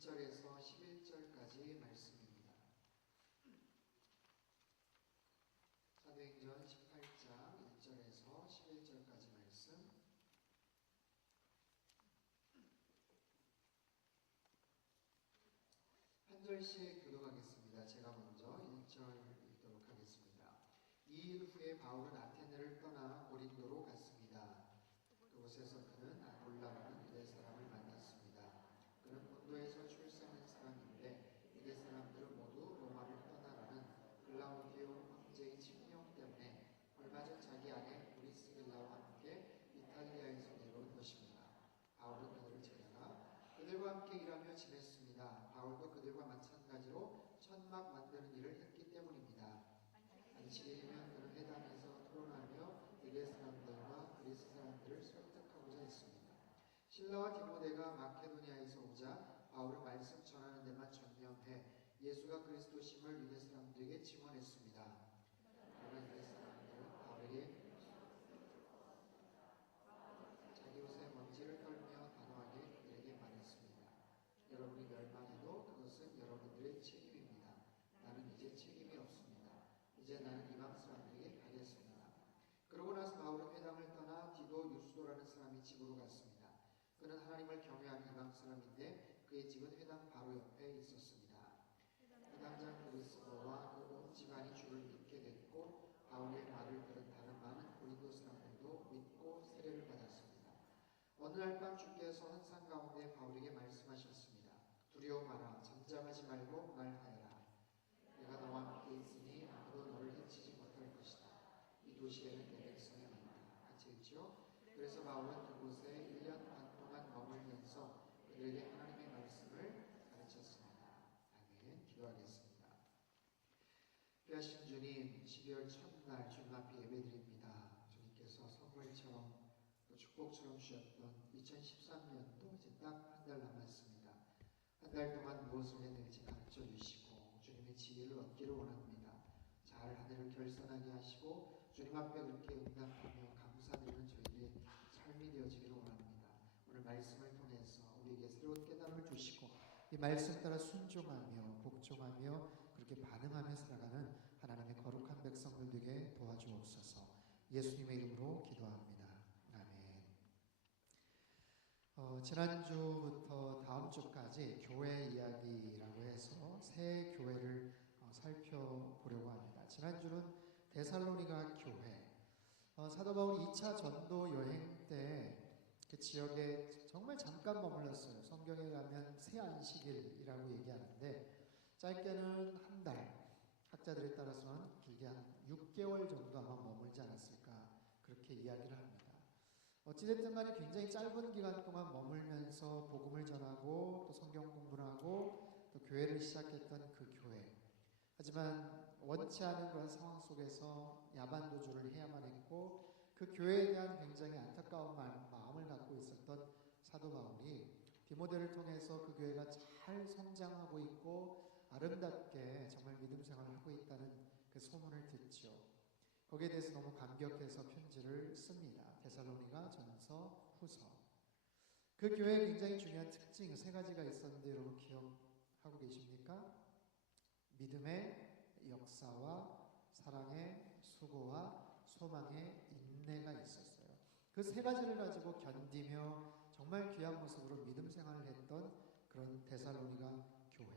1절에서 11절까지 말씀입니다. 사도행전 18장 1절에서 11절까지 말씀. 한 절씩 교독하겠습니다. 제가 먼저 1절 읽도록 하겠습니다. 2일 후에 바울은 아테네를 떠나 고린도로 갔습니다. 그곳에서 그는 아볼라라는 유대 사람을 만났습니다. 그는 본도에서 출세한 사람인데 유대 사람들은 모두 로마를 떠나라는 글라우디오 황제의 칙령 때문에 얼마 전 자기 아내 브리스길라와 함께 이탈리아에서 내려온 것입니다. 바울은 그들을 찾아가 그들과 함께 일하며 지냈습니다. 바울도 그들과 마찬가지로 천막 만드는 일을 했기 때문입니다. 안식일이면 그는 회당에서 토론하며 유대 사람들과 그리스 사람들을 설득하고자 했습니다. 실라와 디모데가 마케도니아에서 오자 바울은 말씀 전하는 데만 전념해 예수가 그리스도심을 유대 사람들에게 증언했습니다. 그러나 유대 사람들은 바울에게 자기 옷에 먼지를 떨며 단호하게 그들에게 말했습니다. 여러분이 멸망해도 그것은 여러분들의 책임입니다. 나는 이제 책임이 없습니다. 이제 나는 이방 사람들에게 가겠습니다. 그러고 나서 바울은 회당을 떠나 디도 유스도라는 사람이 집으로 갔습니다. 그는 하나님을 경외하는 이방 사람인데 그의 집은 회당 바로 옆에 있었습니다. 회당장 그리스도와 그 온 집안이 주를 믿게 됐고 바울의 말을 들은 다른 많은 고린도 사람들도 믿고 세례를 받았습니다. 어느 날 밤 주께서 환상 가운데 바울에게 말씀하셨습니다. 두려워 마라. 잠잠하지 말고 말하여라. 내가 너와 함께 있으니 아무도 너를 해치지 못할 것이다. 이 도시에는 내 백성이 많다. 같이 읽죠? 그래서 바울은 그곳에 1년 반 동안 머물면서 그들에게 하나님의 말씀을 가르쳤습니다. 아멘. 기도하겠습니다. 귀하신 주님, 12월 첫날 주님 앞에 예배드립니다. 주님께서 선물처럼 또 축복처럼 주셨던 2013년도 이제 딱 한 달 남았습니다. 한 달 동안 무엇을 해야 될지 가르쳐 주시고 주님의 지혜를 얻기를 원합니다. 잘 한 해를 결산하게 하시고 주님 앞에 그렇게 응답하며 감사드리는 저희의 삶이 되어지기를 원합니다. 오늘 말씀을 통해서 우리에게 새로운 깨달음을 주시고 이 말씀 따라 순종하며 복종하며 그렇게 반응하며 살아가는 하나님의 거룩한 백성들 되게 도와주옵소서. 예수님의 이름으로 기도합니다. 아멘. 지난주부터 다음 주까지 교회 이야기라고 해서 새 교회를 살펴보려고 합니다. 지난주는 데살로니가 교회, 사도 바울이 2차 전도 여행 때 그 지역에 정말 잠깐 머물렀어요. 성경에 가면 새 안식일이라고 얘기하는데 짧게는 한 달, 학자들에 따라서는 길게 한 6개월 정도 아마 머물지 않았을까 그렇게 이야기를 합니다. 어찌됐든 간에 굉장히 짧은 기간 동안 머물면서 복음을 전하고 또 성경 공부를 하고 또 교회를 시작했던 그 교회. 하지만 원치 않은 그런 상황 속에서 야반 도주를 해야만 했고 그 교회에 대한 굉장히 안타까운 마음을 갖고 있었던 사도 바울이 디모데를 통해서 그 교회가 잘 성장하고 있고 아름답게 정말 믿음 생활을 하고 있다는 그 소문을 듣죠. 거기에 대해서 너무 감격해서 편지를 씁니다. 데살로니가 전서 후서. 그 교회에 굉장히 중요한 특징 세 가지가 있었는데 여러분 기억하고 계십니까? 믿음의 역사와 사랑의 수고와 소망의 인내가 있었어요. 그 세 가지를 가지고 견디며 정말 귀한 모습으로 믿음 생활을 했던 그런 데살로니가 교회.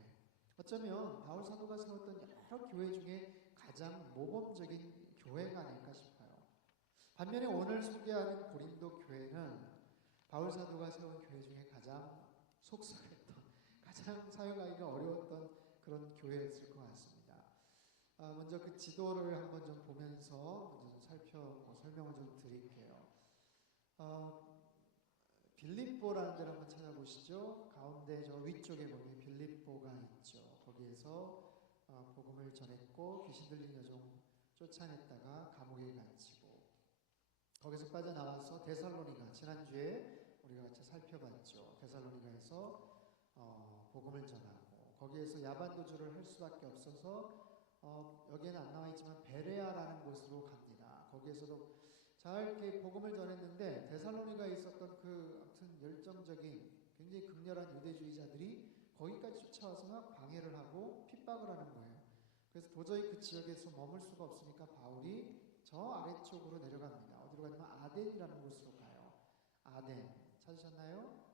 어쩌면 바울 사도가 세웠던 여러 교회 중에 가장 모범적인 교회가 아닐까 싶어요. 반면에 오늘 소개하는 고린도 교회는 바울 사도가 세운 교회 중에 가장 속삭였던, 가장 사역하기가 어려웠던 그런 교회였을 것 같습니다. 먼저 그 지도를 한번 좀 보면서 먼저 좀 설명을 좀 드릴게요. 빌립보라는 데를 한번 찾아보시죠. 가운데 저 위쪽에 보면 빌립보가 있죠. 거기에서 복음을 전했고 귀신 들린 여종 쫓아냈다가 감옥에 갇히고 거기서 빠져나와서 데살로니가 지난주에 우리가 같이 살펴봤죠. 데살로니가에서 복음을 전하고 거기에서 야반도주를 할 수밖에 없어서 여기에는 안 나와 있지만 베레아라는 곳으로 갑니다. 거기에서도 잘 이렇게 복음을 전했는데 데살로니가에 있었던 그 아무튼 열정적인 굉장히 극렬한 유대주의자들이 거기까지 쫓아와서 막 방해를 하고 핍박을 하는 거예요. 그래서 도저히 그 지역에서 머물 수가 없으니까 바울이 저 아래쪽으로 내려갑니다. 어디로 가냐면 아덴이라는 곳으로 가요. 아덴 찾으셨나요?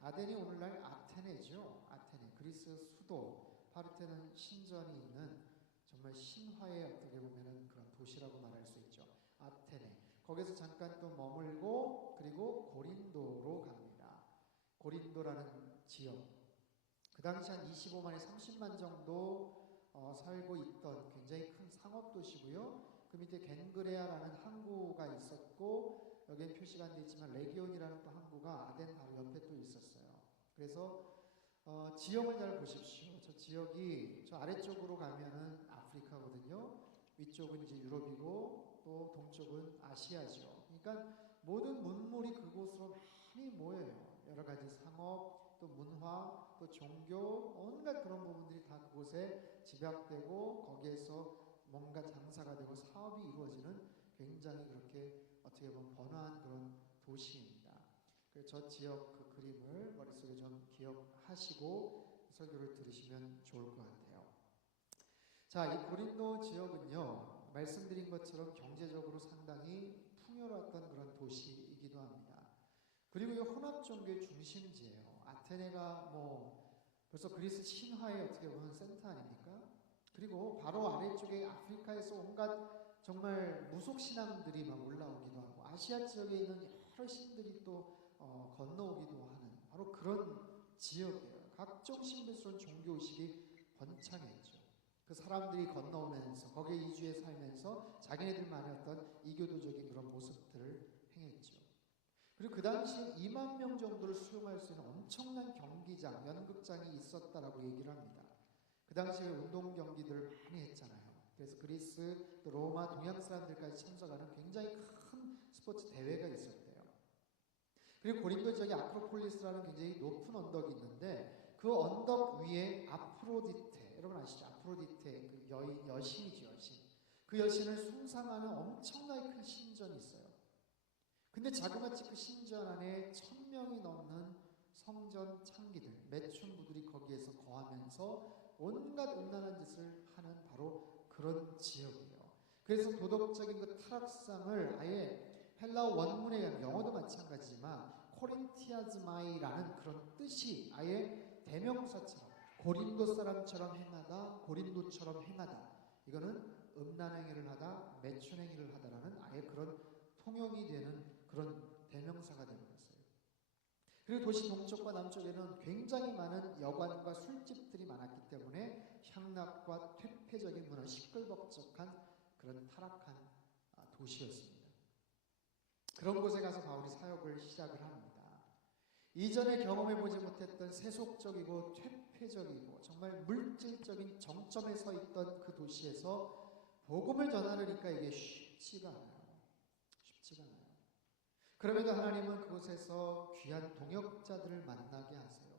아덴이 오늘날 아테네죠. 아테네 그리스 수도 파르테논 신전이 있는 정말 신화의 어떻게 보면은 그런 도시라고 말할 수 있죠. 아테네 거기서 잠깐 또 머물고 그리고 고린도로 갑니다. 고린도라는 지역 그 당시 한 25만에 30만 정도 살고 있던 굉장히 큰 상업도시고요. 그 밑에 겐그레아라는 항구가 있었고 여기엔 표시가 안 돼 있지만 레기온이라는 또 항구가 아덴 바로 옆에 또 있었어요. 그래서 지형을 잘 보십시오. 저 지역이 저 아래쪽으로 가면은 아프리카거든요. 위쪽은 이제 유럽이고 또 동쪽은 아시아죠. 그러니까 모든 문물이 그곳으로 많이 모여요. 여러 가지 상업, 또 문화, 또 종교, 온갖 그런 부분들이 다 그곳에 집약되고 거기에서 뭔가 장사가 되고 사업이 이루어지는 굉장히 그렇게 어떻게 보면 번화한 그런 도시입니다. 그래서 저 지역 그 그림을 머릿속에 좀 기억하시고 설교를 들으시면 좋을 것 같아요. 자, 이 고린도 지역은요, 말씀드린 것처럼 경제적으로 상당히 풍요로웠던 그런 도시이기도 합니다. 그리고 이 혼합 종교의 중심지예요. 아테네가 벌써 그리스 신화의 어떻게 보면 센터 아닙니까? 그리고 바로 아래쪽에 아프리카에서 온갖 정말 무속 신앙들이 막 올라오기도 하고 아시아 지역에 있는 여러 신들이 또 건너오기도 하는 바로 그런 지역이에요. 각종 신비스러운 종교의식이 번창했죠. 그 사람들이 건너오면서 거기에 이주해 살면서 자기네들만의 어떤 이교도적인 그런 모습들을 행했죠. 그리고 그 당시에 2만 명 정도를 수용할 수 있는 엄청난 경기장, 연극장이 있었다라고 얘기를 합니다. 그 당시에 운동 경기들을 많이 했잖아요. 그래서 그리스, 또 로마, 동양 사람들까지 참석하는 굉장히 큰 스포츠 대회가 있었대요. 그리고 고린도 지역에 아크로폴리스라는 굉장히 높은 언덕이 있는데 그 언덕 위에 아프로디테, 여러분 아시죠? 아프로디테, 그 여신이죠, 여신. 그 여신을 숭상하는 엄청나게 큰 신전이 있어요. 근데 자그마치 그 신전 안에 1000명이 넘는 성전 창기들, 매춘부들이 거기에서 거하면서 온갖 음란한 짓을 하는 바로 그런 지역이에요. 그래서 도덕적인 그 타락상을 아예 헬라어 원문에 의하면 영어도 마찬가지지만 코린티아즈마이라는 그런 뜻이 아예 대명사처럼 고린도 사람처럼 행하다, 고린도처럼 행하다. 이거는 음란 행위를 하다, 매춘 행위를 하다라는 아예 그런 통용이 되는 그런 대명사가 되어버렸어요. 그리고 도시 동쪽과 남쪽에는 굉장히 많은 여관과 술집들이 많았기 때문에 향락과 퇴폐적인 문화, 시끌벅적한 그런 타락한 도시였습니다. 그런 곳에 가서 바울이 사역을 시작을 합니다. 이전에 경험해보지 못했던 세속적이고 퇴폐적이고 정말 물질적인 정점에 서 있던 그 도시에서 복음을 전하려니까 이게 쉽지가 않아요. 그럼에도 하나님은 그곳에서 귀한 동역자들을 만나게 하세요.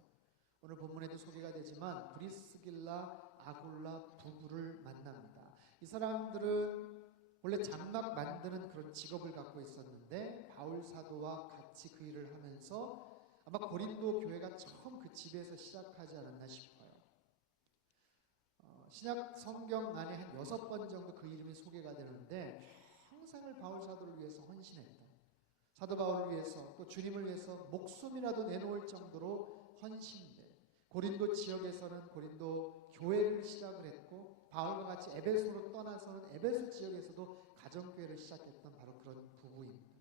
오늘 본문에도 소개가 되지만 브리스길라, 아굴라 부부를 만납니다. 이 사람들은 원래 장막 만드는 그런 직업을 갖고 있었는데 바울 사도와 같이 그 일을 하면서 아마 고린도 교회가 처음 그 집에서 시작하지 않았나 싶어요. 신약 성경 안에 한 6번 정도 그 이름이 소개가 되는데 평생을 바울 사도를 위해서 헌신했다. 사도 바울을 위해서 또 주님을 위해서 목숨이라도 내놓을 정도로 헌신된 고린도 지역에서는 고린도 교회를 시작을 했고 바울과 같이 에베소로 떠나서는 에베소 지역에서도 가정교회를 시작했던 바로 그런 부부입니다.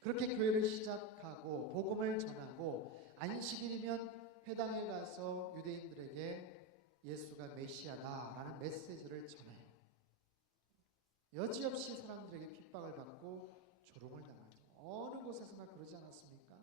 그렇게 교회를 시작하고 복음을 전하고 안식일이면 회당에 가서 유대인들에게 예수가 메시아다라는 메시지를 전해요. 여지없이 사람들에게 핍박을 받고 조롱을 당하죠. 어느 곳에서나 그러지 않았습니까?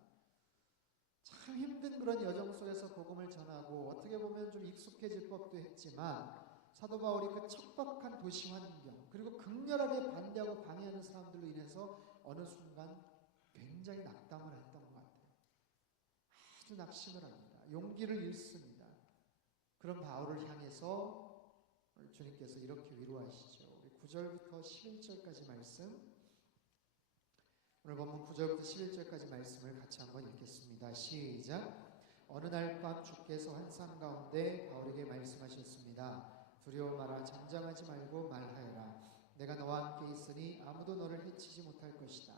참 힘든 그런 여정 속에서 복음을 전하고 어떻게 보면 좀 익숙해질 법도 했지만 사도 바울이 그 척박한 도시 환경 그리고 극렬하게 반대하고 방해하는 사람들로 인해서 어느 순간 굉장히 낙담을 했던 것 같아요. 아주 낙심을 합니다. 용기를 잃습니다. 그런 바울을 향해서 주님께서 이렇게 위로하시죠. 우리 9절부터 11절까지 말씀, 오늘 본문 9절부터 11절까지 말씀을 같이 한번 읽겠습니다. 시작. 어느 날 밤 주께서 환상 가운데 바울에게 말씀하셨습니다. 두려워 마라. 잠잠하지 말고 말하여라. 내가 너와 함께 있으니 아무도 너를 해치지 못할 것이다.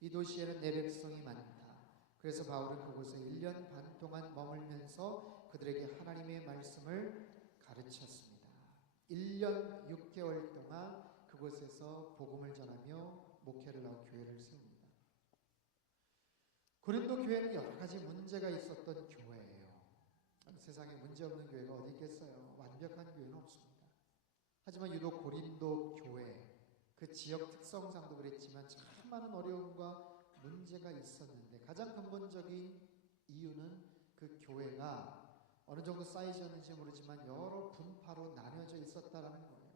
이 도시에는 내 백성이 많다. 그래서 바울은 그곳에 1년 반 동안 머물면서 그들에게 하나님의 말씀을 가르쳤습니다. 1년 6개월 동안 그곳에서 복음을 전하며 목회를 하고 교회를 세웁니다. 고린도 교회는 여러 가지 문제가 있었던 교회예요. 세상에 문제없는 교회가 어디 있겠어요? 완벽한 교회는 없습니다. 하지만 유독 고린도 교회, 그 지역 특성상도 그랬지만 참 많은 어려움과 문제가 있었는데 가장 근본적인 이유는 그 교회가 어느 정도 쌓이셨는지 모르지만 여러 분파로 나뉘어져 있었다라는 거예요.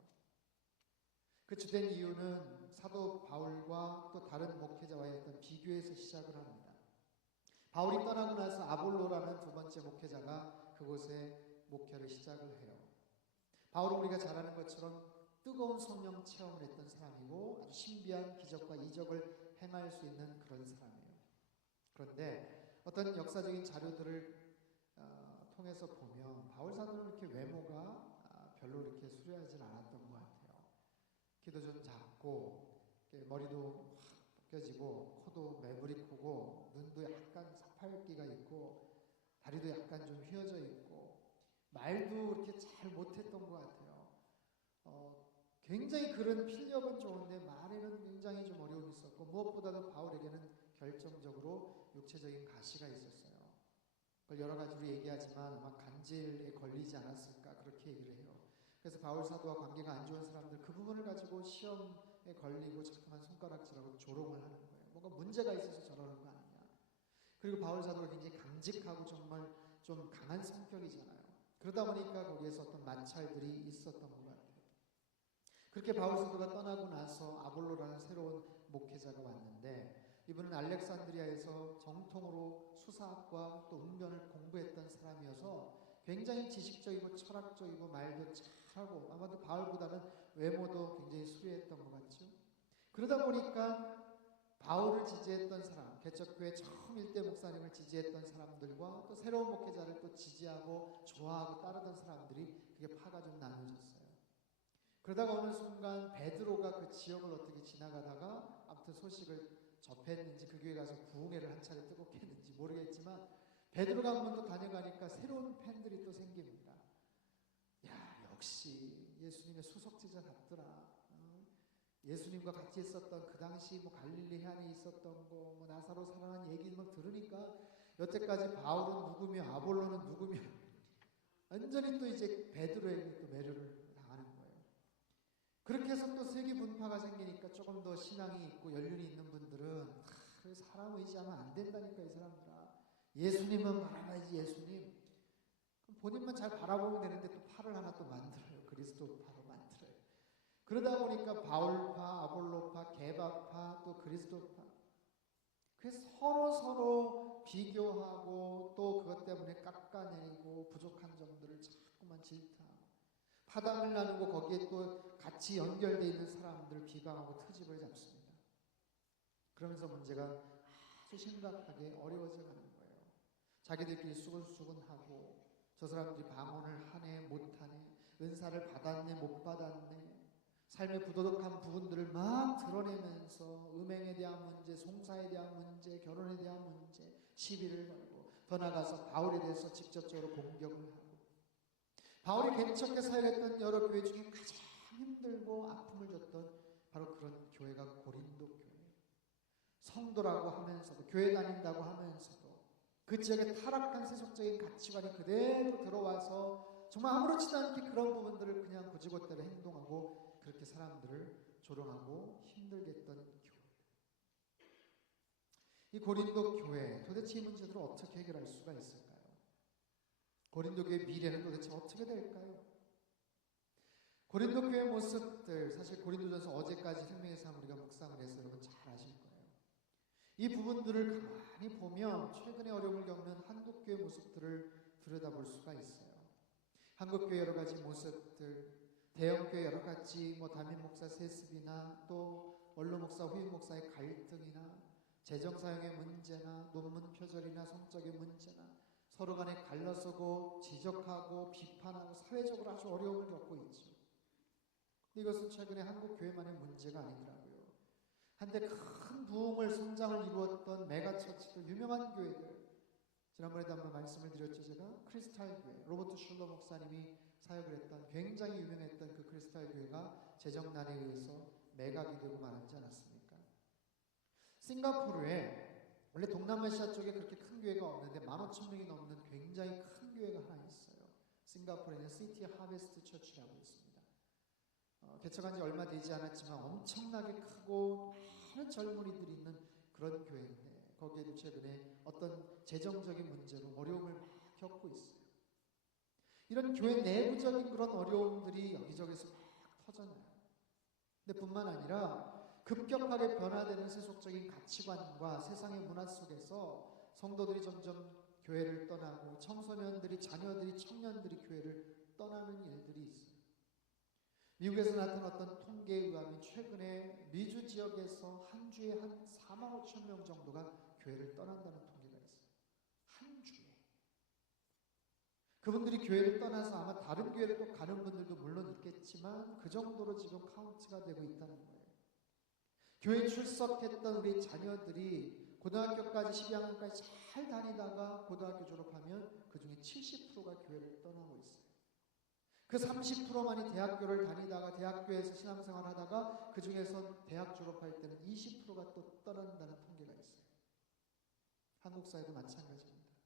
그 주된 이유는 사도 바울과 또 다른 목회자와의 어떤 비교에서 시작을 합니다. 바울이 떠나고 나서 아볼로라는 두 번째 목회자가 그곳에 목회를 시작을 해요. 바울은 우리가 잘 아는 것처럼 뜨거운 성령 체험을 했던 사람이고 아주 신비한 기적과 이적을 행할 수 있는 그런 사람이에요. 그런데 어떤 역사적인 자료들을 통해서 보면 바울 사도는 이렇게 외모가 별로 이렇게 수려하진 않았던 것 같아요. 키도 좀 작고 머리도 확 벗겨지고 코도 매부리 크고 눈도 약간 사팔기가 있고 다리도 약간 좀 휘어져 있고 말도 그렇게 잘 못했던 것 같아요. 굉장히 글은 필력은 좋은데 말에는 굉장히 좀 어려움이 있었고 무엇보다도 바울에게는 결정적으로 육체적인 가시가 있었어요. 그걸 여러 가지로 얘기하지만 아마 간질에 걸리지 않았을까 그렇게 얘기를 해요. 그래서 바울 사도와 관계가 안 좋은 사람들 그 부분을 가지고 시험에 걸리고 자꾸만 손가락질하고 조롱을 하는 거예요. 뭔가 문제가 있어서 저러는 거 아니냐. 그리고 바울 사도가 굉장히 강직하고 정말 좀 강한 성격이잖아요. 그러다 보니까 거기에서 어떤 마찰들이 있었던 것 같아요. 그렇게 바울 사도가 떠나고 나서 아볼로라는 새로운 목회자가 왔는데 이분은 알렉산드리아에서 정통으로 수사학과 또 웅변을 공부했던 사람이어서 굉장히 지식적이고 철학적이고 말도 잘하고 아마도 바울보다는 외모도 굉장히 수려했던 것 같죠. 그러다 보니까 바울을 지지했던 사람, 개척교회 처음 일대 목사님을 지지했던 사람들과 또 새로운 목회자를 또 지지하고 좋아하고 따르던 사람들이 그게 파가 좀 나눠졌어요. 그러다가 어느 순간 베드로가 그 지역을 어떻게 지나가다가 아무튼 소식을 접했는지 그 교회 가서 부흥회를 한 차례 뜨겁게 했는지 모르겠지만 베드로가 한 번 또 다녀가니까 새로운 팬들이 또 생깁니다. 야, 역시 예수님의 수석제자 같더라. 예수님과 같이 있었던 그 당시 뭐 갈릴리 해안에 있었던 거, 뭐 나사로 살아난 얘기 막 들으니까 여태까지 바울은 누구며 아볼로는 누구며 완전히 또 이제 베드로에게 또 매료를 당하는 거예요. 그렇게 해서 또 세계 분파가 생기니까 조금 더 신앙이 있고 연륜이 있는 분들은 사람 의지하면 안 된다니까 이 사람들아. 예수님은 바라봐야지 예수님. 그럼 본인만 잘 바라보면 되는데 또 파를 하나 또 만들어요. 그리스도파로 만들어요. 그러다 보니까 바울파, 아볼로파, 게바파, 또 그리스도파. 그래서 서로 비교하고 또 그것 때문에 깎아내리고 부족한 점들을 자꾸만 질타하고 파당을 나누고 거기에 또 같이 연결되어 있는 사람들을 비방하고 트집을 잡습니다. 그러면서 문제가 아주 심각하게 어려워져 가는 거예요. 자기들끼리 수근수근하고 저 사람들이 방언을 하네 못하네 은사를 받았네 못 받았네 삶의 부도덕한 부분들을 막 드러내면서 음행에 대한 문제, 송사에 대한 문제, 결혼에 대한 문제, 시비를 걸고 더 나아가서 바울에 대해서 직접적으로 공격을 하고 바울이 개척해 사역했던 여러 교회 중에 가장 힘들고 아픔을 줬던 바로 그런 교회가 고린도 교회. 성도라고 하면서도 교회 다닌다고 하면서도 그 지역의 타락한 세속적인 가치관이 그대로 들어와서 정말 아무렇지도 않게 그런 부분들을 그냥 고지고대로 행동하고 그렇게 사람들을 조롱하고 힘들게 했던 교회. 이 고린도 교회 도대체 이 문제들을 어떻게 해결할 수가 있을까요? 고린도 교회의 미래는 도대체 어떻게 될까요? 고린도 교회 모습들 사실 고린도전서 어제까지 생명의 삶 우리가 묵상을 해서 여러분 잘 아실 거예요. 이 부분들을 가만히 보면 최근에 어려움을 겪는 한국교회 모습들을 들여다볼 수가 있어요. 한국교회 여러 가지 모습들, 대형교회 여러 가지 담임 목사 세습이나 또 원로 목사, 후임 목사의 갈등이나 재정 사용의 문제나 논문 표절이나 성적인 문제나 서로 간에 갈라서고 지적하고 비판하고 사회적으로 아주 어려움을 겪고 있죠. 이것은 최근에 한국 교회만의 문제가 아니더라고요. 한때 큰 부흥을 성장을 이루었던 메가처치들, 유명한 교회들, 지난번에도 한번 말씀을 드렸죠. 제가 크리스탈 교회, 로버트 슐러 목사님이 사역을 했던 굉장히 유명했던 그 크리스탈 교회가 재정난에 의해서 매각이 되고 말았지 않았습니까? 싱가포르에 원래 동남아시아 쪽에 그렇게 큰 교회가 없는데 15,000명이 넘는 굉장히 큰 교회가 하나 있어요. 싱가포르에는 시티 하베스트 처치라고 있습니다. 개척한 지 얼마 되지 않았지만 엄청나게 크고 많은 젊은이들이 있는 그런 교회인데 거기에도 최근에 어떤 재정적인 문제로 어려움을 막 겪고 있어요. 이런 교회 내부적인 그런 어려움들이 여기저기서 막 터져나요. 근데 뿐만 아니라 급격하게 변화되는 세속적인 가치관과 세상의 문화 속에서 성도들이 점점 교회를 떠나고 청소년들이, 자녀들이, 청년들이 교회를 떠나는 일들이 있어요. 미국에서 나타난 어떤 통계에 의하면 최근에 미주 지역에서 한 주에 한 4만 5천 명 정도가 교회를 떠난다는 통계가 있어요. 한 주에. 그분들이 교회를 떠나서 아마 다른 교회를 또 가는 분들도 물론 있겠지만 그 정도로 지금 카운트가 되고 있다는 거예요. 교회 출석했던 우리 자녀들이 고등학교까지 12학년까지 잘 다니다가 고등학교 졸업하면 그 중에 70%가 교회를 떠나고 있어요. 그 30%만이 대학교를 다니다가 대학교에서 신앙생활 하다가 그 중에서 대학 졸업할 때는 20%가 또 떠난다는 통계가 있어요. 한국 사회도 마찬가지입니다.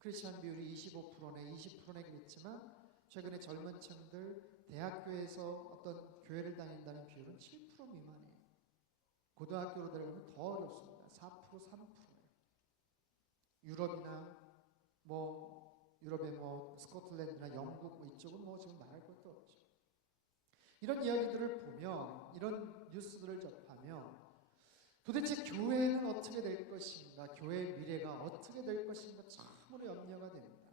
크리스찬 비율이 25%네 20%네 그랬지만 최근에 젊은 층들 대학교에서 어떤 교회를 다닌다는 비율은 7% 미만이에요. 고등학교로 들어가면 더 어렵습니다. 4%, 3%예요. 유럽이나 유럽의 스코틀랜드나 영국 이쪽은 지금 말할 것도 없죠. 이런 이야기들을 보면, 이런 뉴스들을 접하면 도대체 교회는 어떻게 될 것인가, 교회의 미래가 어떻게 될 것인가 참으로 염려가 됩니다.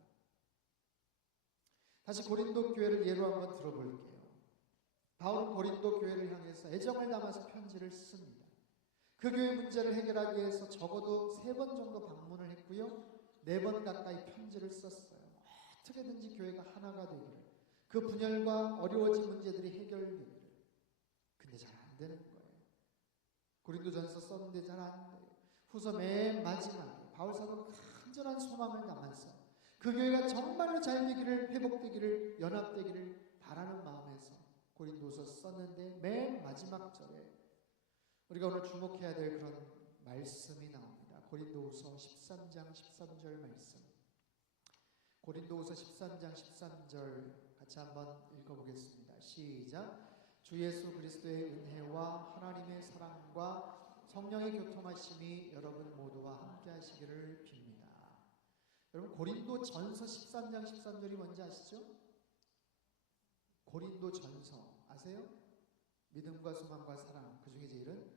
다시 고린도 교회를 예로 한번 들어볼게요. 바울은 고린도 교회를 향해서 애정을 담아서 편지를 씁니다. 그 교회 문제를 해결하기 위해서 적어도 3번 정도 방문을 했고요. 4번 가까이 편지를 썼어요. 어떻게든지 교회가 하나가 되기를, 그 분열과 어려워진 문제들이 해결되기를. 근데 잘 안 되는 거예요. 고린도전서 썼는데 잘 안 돼요. 후서 맨 마지막에 바울 사도가 간절한 소망을 담아서 그 교회가 정말로 잘 되기를, 회복되기를, 연합되기를 바라는 마음에서 고린도서 썼는데 맨 마지막 절에 우리가 오늘 주목해야 될 그런 말씀이 나옵니다. 고린도후서 13장 13절 말씀. 고린도후서 13장 13절 같이 한번 읽어보겠습니다. 시작. 주 예수 그리스도의 은혜와 하나님의 사랑과 성령의 교통하심이 여러분 모두와 함께 하시기를 빕니다. 여러분 고린도전서 13장 13절이 뭔지 아시죠? 고린도전서 아세요? 믿음과 소망과 사랑, 그 중에 제일은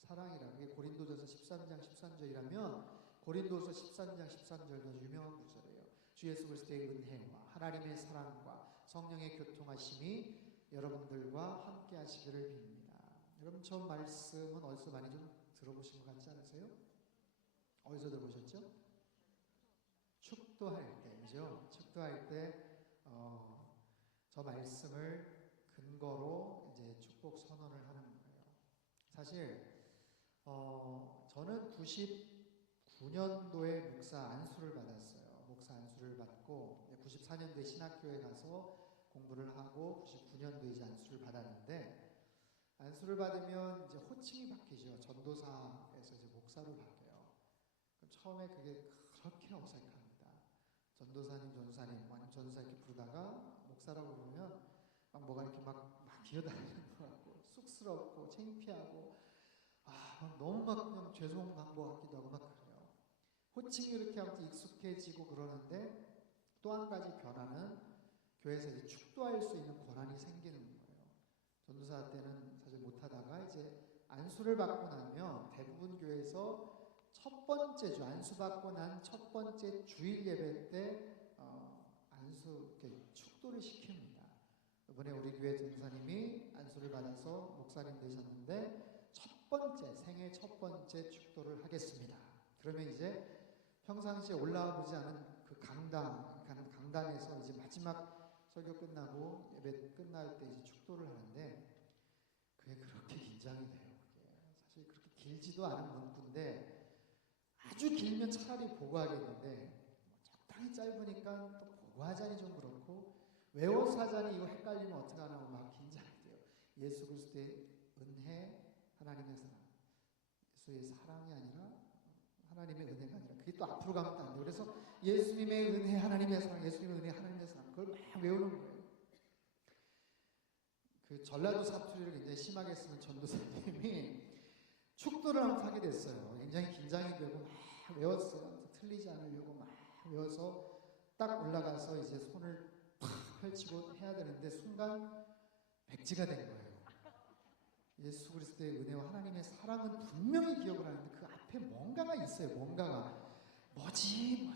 사랑이라는 게 고린도전서 13장 13절이라면 고린도서 13장 13절도 유명한 구절이에요. 주 예수 그리스도의 은혜와 하나님의 사랑과 성령의 교통하심이 여러분들과 함께 하시기를 빕니다. 여러분 저 말씀은 어디서 많이 좀 들어보신 것 같지 않으세요? 어디서 들어보셨죠? 축도할 때죠. 축도할 때 저 말씀을 근거로 이제 축복 선언을 하는 거예요. 사실 저는 99년도에 목사 안수를 받았어요. 목사 안수를 받고 94년도에 신학교에 가서 공부를 하고 99년도에 이제 안수를 받았는데, 안수를 받으면 이제 호칭이 바뀌죠. 전도사에서 이제 목사로 바뀌어요. 그럼 처음에 그게 그렇게 어색합니다. 전도사님, 전도사님, 아니면 전도사 이렇게 부르다가 목사라고 부르면 막 뭐가 이렇게 막 기어다니는 것 같고 쑥스럽고 창피하고 너무 막 그냥 죄송한 것 같기도 하고 막 그래요. 호칭이 이렇게 아무튼 익숙해지고 그러는데 또 한 가지 변화는 교회에서 이제 축도할 수 있는 권한이 생기는 거예요. 전도사 때는 사실 못하다가 이제 안수를 받고 나면 대부분 교회에서 첫 번째 주, 안수 받고 난 첫 번째 주일 예배 때 안수 이렇게 축도를 시킵니다. 이번에 우리 교회 전도사님이 안수를 받아서 목사님 되셨는데 생애 첫 번째 축도를 하겠습니다. 그러면 이제 평상시에 올라와 보지 않은 그 강당에서 이제 마지막 설교 끝나고 예배 끝날 때 이제 축도를 하는데 그게 그렇게 긴장이 돼요. 그게 사실 그렇게 길지도 않은 문구인데 아주 길면 차라리 보고 하겠는데 적당히 짧으니까 또 보고 하자니 좀 그렇고 외워서 하자니 이거 헷갈리면 어떡하나 막 긴장이 돼요. 예수 그리스도의 은혜, 하나님의 사랑. 예수의 사랑이 아니라 하나님의 은혜가 아니라 그게 또 앞으로 가면 또 안 돼요. 그래서 예수님의 은혜, 하나님의 사랑, 예수님의 은혜, 하나님의 사랑 그걸 막 외우는 거예요. 그 전라도 사투리를 굉장히 심하게 쓰는 전도사님이 축도를 한번 하게 됐어요. 굉장히 긴장이 되고 막 외웠어요. 틀리지 않으려고 막 외워서 딱 올라가서 이제 손을 탁 펼치고 해야 되는데 순간 백지가 된 거예요. 예수 그리스도의 은혜와 하나님의 사랑은 분명히 기억을 하는데 그 앞에 뭔가가 있어요. 뭔가가 뭐지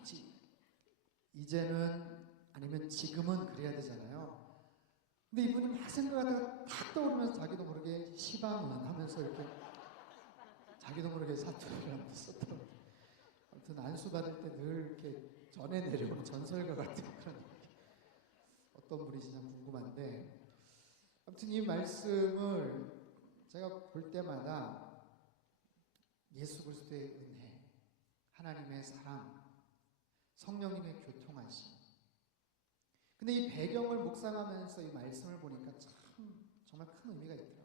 이제는 아니면 지금은 그래야 되잖아요. 근데 이분이 막 생각하다가 탁 떠오르면서 자기도 모르게 시방은 하면서 이렇게 자기도 모르게 사투리를 한번 썼더라고요. 아무튼 안수 받을 때 늘 이렇게 전해 내려오는 전설과 같은 그런 어떤 분이신지 참 궁금한데 아무튼 이 말씀을 제가 볼 때마다 예수 그리스도의 은혜, 하나님의 사랑, 성령님의 교통하심. 근데 이 배경을 묵상하면서 이 말씀을 보니까 참 정말 큰 의미가 있더라고요.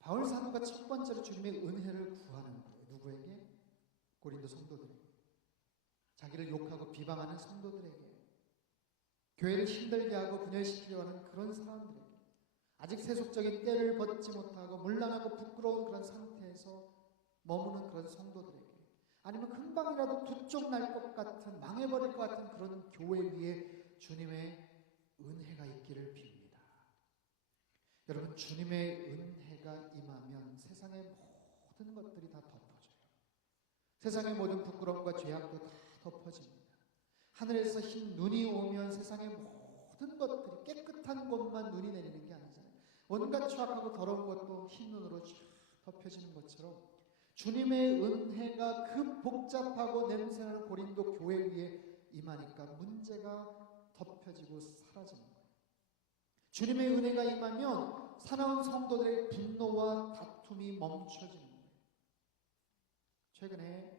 바울 사도가 첫 번째로 주님의 은혜를 구하는 거예요. 누구에게? 고린도 성도들에게. 자기를 욕하고 비방하는 성도들에게. 교회를 힘들게 하고 분열시키려 하는 그런 사람들에게. 아직 세속적인 때를 벗지 못하고 물란하고 부끄러운 그런 상태에서 머무는 그런 성도들에게. 아니면 금방이라도 두쪽 날 것 같은, 망해버릴 것 같은 그런 교회 위에 주님의 은혜가 있기를 빕니다. 여러분, 주님의 은혜가 임하면 세상의 모든 것들이 다 덮어져요. 세상의 모든 부끄러움과 죄악도 다 덮어집니다. 하늘에서 흰 눈이 오면 세상의 모든 것들이 깨끗한 곳만 눈이 내리는 게 아니잖아요. 온갖 추악하고 더러운 것도 흰 눈으로 쫙 덮여지는 것처럼 주님의 은혜가 그 복잡하고 냄새나는 고린도 교회 위에 임하니까 문제가 덮여지고 사라지는 거예요. 주님의 은혜가 임하면 사나운 성도들의 분노와 다툼이 멈춰지는 거예요. 최근에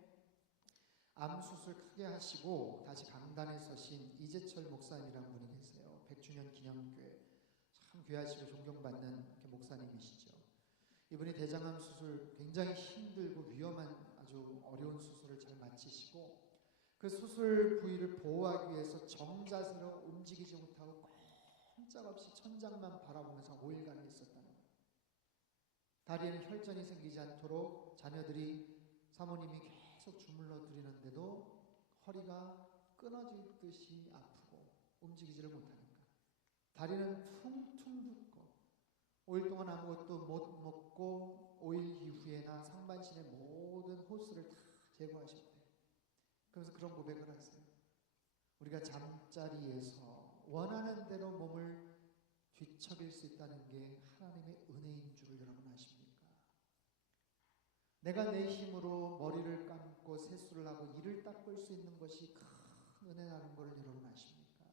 암수술 크게 하시고 다시 강단에 서신 이재철 목사님이라는 분이 계세요. 100주년 기념교회 참 귀하시고 존경받는 목사님이시죠. 이분이 대장암 수술 굉장히 힘들고 위험한 아주 어려운 수술을 잘 마치시고 그 수술 부위를 보호하기 위해서 정자세로 움직이지 못하고 꼼짝없이 천장만 바라보면서 5일간을 있었다는 거예요. 다리에는 혈전이 생기지 않도록 자녀들이 사모님이 계속 주물러 드리는데도 허리가 끊어질 듯이 아프고 움직이지를 못하니까 다리는 퉁퉁 붓고 5일 동안 아무것도 못 먹고 5일 이후에나 상반신의 모든 호스를 다 제거하셨대요. 그래서 그런 고백을 하세요. 우리가 잠자리에서 원하는 대로 몸을 뒤척일 수 있다는 게 하나님의 은혜인 줄을 여러분 아십니까? 내가 내 힘으로 머리를 감고 세수를 하고 이를 닦을 수 있는 것이 큰 은혜라는 걸 여러분 아십니까?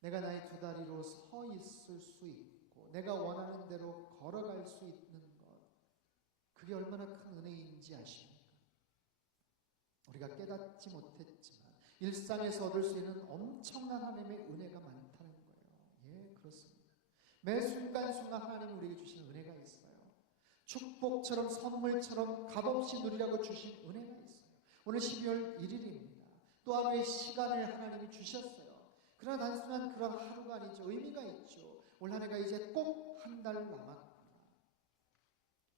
내가 나의 두 다리로 서 있을 수 있고 내가 원하는 대로 걸어갈 수 있는 것 그게 얼마나 큰 은혜인지 아십니까? 우리가 깨닫지 못했지만 일상에서 얻을 수 있는 엄청난 하나님의 은혜가 많다는 거예요. 예, 그렇습니다. 매 순간순간 하나님이 우리에게 주신 은혜가 있어요. 축복처럼 선물처럼 값없이 누리라고 주신 은혜가 있어요. 오늘 12월 1일입니다. 또 하루의 시간을 하나님이 주셨어요. 그러나 단순한 그런 하루가 아니죠. 의미가 있죠. 올 한 해가 이제 꼭 한 달 남았구나.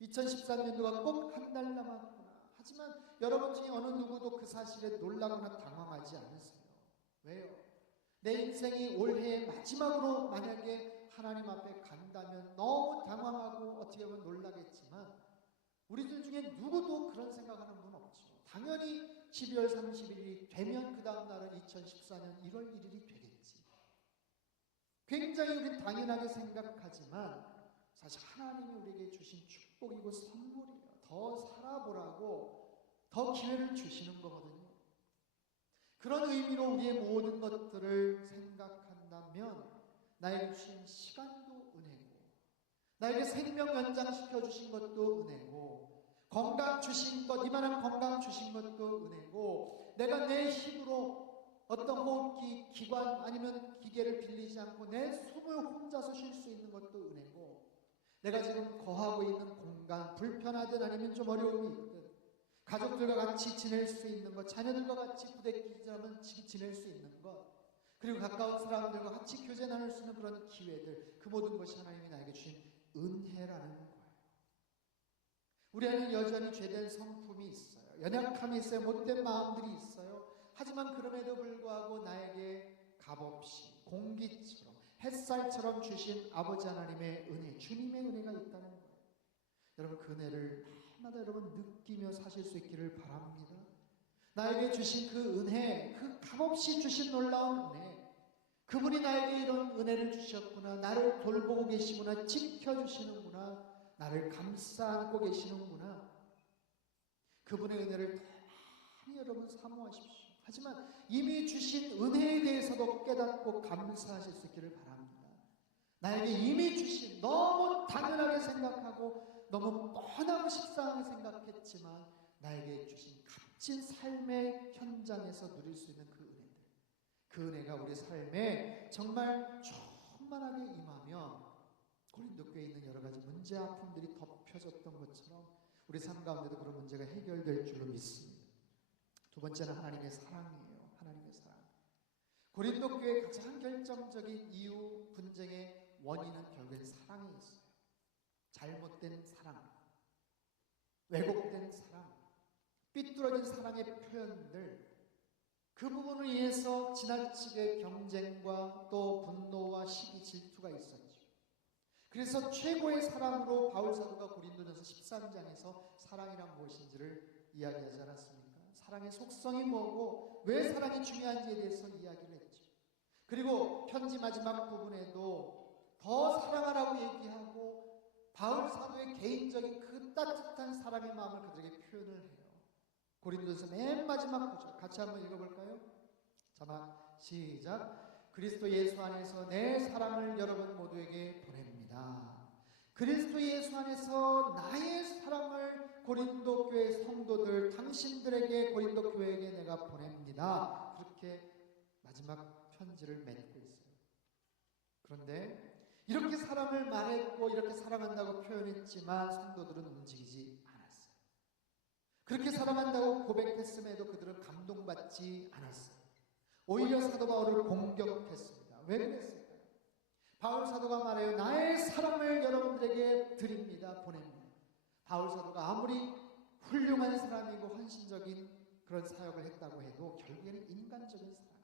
2013년도가 꼭 한 달 남았구나. 하지만 여러분 중에 어느 누구도 그 사실에 놀라거나 당황하지 않으세요. 왜요? 내 인생이 올해의 마지막으로 만약에 하나님 앞에 간다면 너무 당황하고 어떻게 보면 놀라겠지만 우리들 중에 누구도 그런 생각하는 분 없죠. 당연히 12월 30일이 되면 그 다음 날은 2014년 1월 1일이 되겠지. 굉장히 우리는 당연하게 생각하지만 사실 하나님이 우리에게 주신 축복이고 선물이에요. 더 살아보라고 더 기회를 주시는 거거든요. 그런 의미로 우리의 모든 것들을 생각한다면 나에게 주신 시간도 은혜고, 나에게 생명 연장시켜 주신 것도 은혜고, 건강 주신 것, 이만한 건강 주신 것도 은혜고, 내가 내 힘으로 어떤 호흡기, 기관 아니면 기계를 빌리지 않고 내 숨을 혼자서 쉴 수 있는 것도 은혜고, 내가 지금 거하고 있는 공간, 불편하든 아니면 좀 어려움이 있든 가족들과 같이 지낼 수 있는 것, 자녀들과 같이 부대끼자면 지낼 수 있는 것, 그리고 가까운 사람들과 같이 교제 나눌 수 있는 그런 기회들, 그 모든 것이 하나님이 나에게 주신 은혜라는 거예요. 우리 안에 여전히 죄된 성품이 있어요. 연약함이 있어요. 못된 마음들이 있어요. 하지만 그럼에도 불구하고 나에게 값없이 공기처럼 햇살처럼 주신 아버지 하나님의 은혜, 주님의 은혜가 있다는 거예요. 여러분, 그 은혜를 날마다 여러분 느끼며 사실 수 있기를 바랍니다. 나에게 주신 그 은혜, 그 값없이 주신 놀라운 은혜, 그분이 나에게 이런 은혜를 주셨구나, 나를 돌보고 계시구나, 지켜주시는구나, 나를 감싸 안고 계시는구나, 그분의 은혜를 많이 여러분 사모하십시오. 하지만 이미 주신 은혜에 대해서도 깨닫고 감사하실 수 있기를 바랍니다. 나에게 이미 주신, 너무 당연하게 생각하고 너무 뻔하고 식상하게 생각했지만 나에게 주신 값진 삶의 현장에서 누릴 수 있는 그 은혜들, 그 은혜가 우리 삶에 정말 충만하게 임하면 고린도교에 있는 여러 가지 문제 아픔들이 덮여졌던 것처럼 우리 삶 가운데도 그런 문제가 해결될 줄로 믿습니다. 두 번째는 하나님의 사랑이에요. 하나님의 사랑. 고린도 교회의 가장 결정적인 이유, 분쟁의 원인은 결국엔 사랑에 있어요. 잘못된 사랑, 왜곡된 사랑, 삐뚤어진 사랑의 표현들, 그 부분을 위해서 지나치게 경쟁과 또 분노와 시기, 질투가 있었죠. 그래서 최고의 사랑으로 바울 사도가 고린도전서 13장에서 사랑이란 무엇인지를 이야기하지 않았습니까? 사랑의 속성이 뭐고 왜 사랑이 중요한지에 대해서 이야기를 했죠. 그리고 편지 마지막 부분에도 더 사랑하라고 얘기하고 바울 사도의 개인적인 그 따뜻한 사랑의 마음을 그들에게 표현을 해요. 고린도전서 맨 마지막 구절 같이 한번 읽어볼까요? 자막 시작. 그리스도 예수 안에서 내 사랑을 여러분 모두에게 보냅니다. 그리스도 예수 안에서 나의 사랑을 고린도 교회 성도들, 당신들에게, 고린도 교회에게 내가 보냅니다. 그렇게 마지막 편지를 맺고 있어요. 그런데 이렇게 사랑을 말했고 이렇게 사랑한다고 표현했지만 성도들은 움직이지 않았어요. 그렇게 사랑한다고 고백했음에도 그들은 감동받지 않았어요. 오히려 사도 바울을 공격했습니다. 왜 그랬을까요? 바울 사도가 말해요. 나의 사랑을 여러분들에게 드립니다. 보냅니다. 바울 사도가 아무리 훌륭한 사람이고 헌신적인 그런 사역을 했다고 해도 결국에는 인간적인 사랑이에요.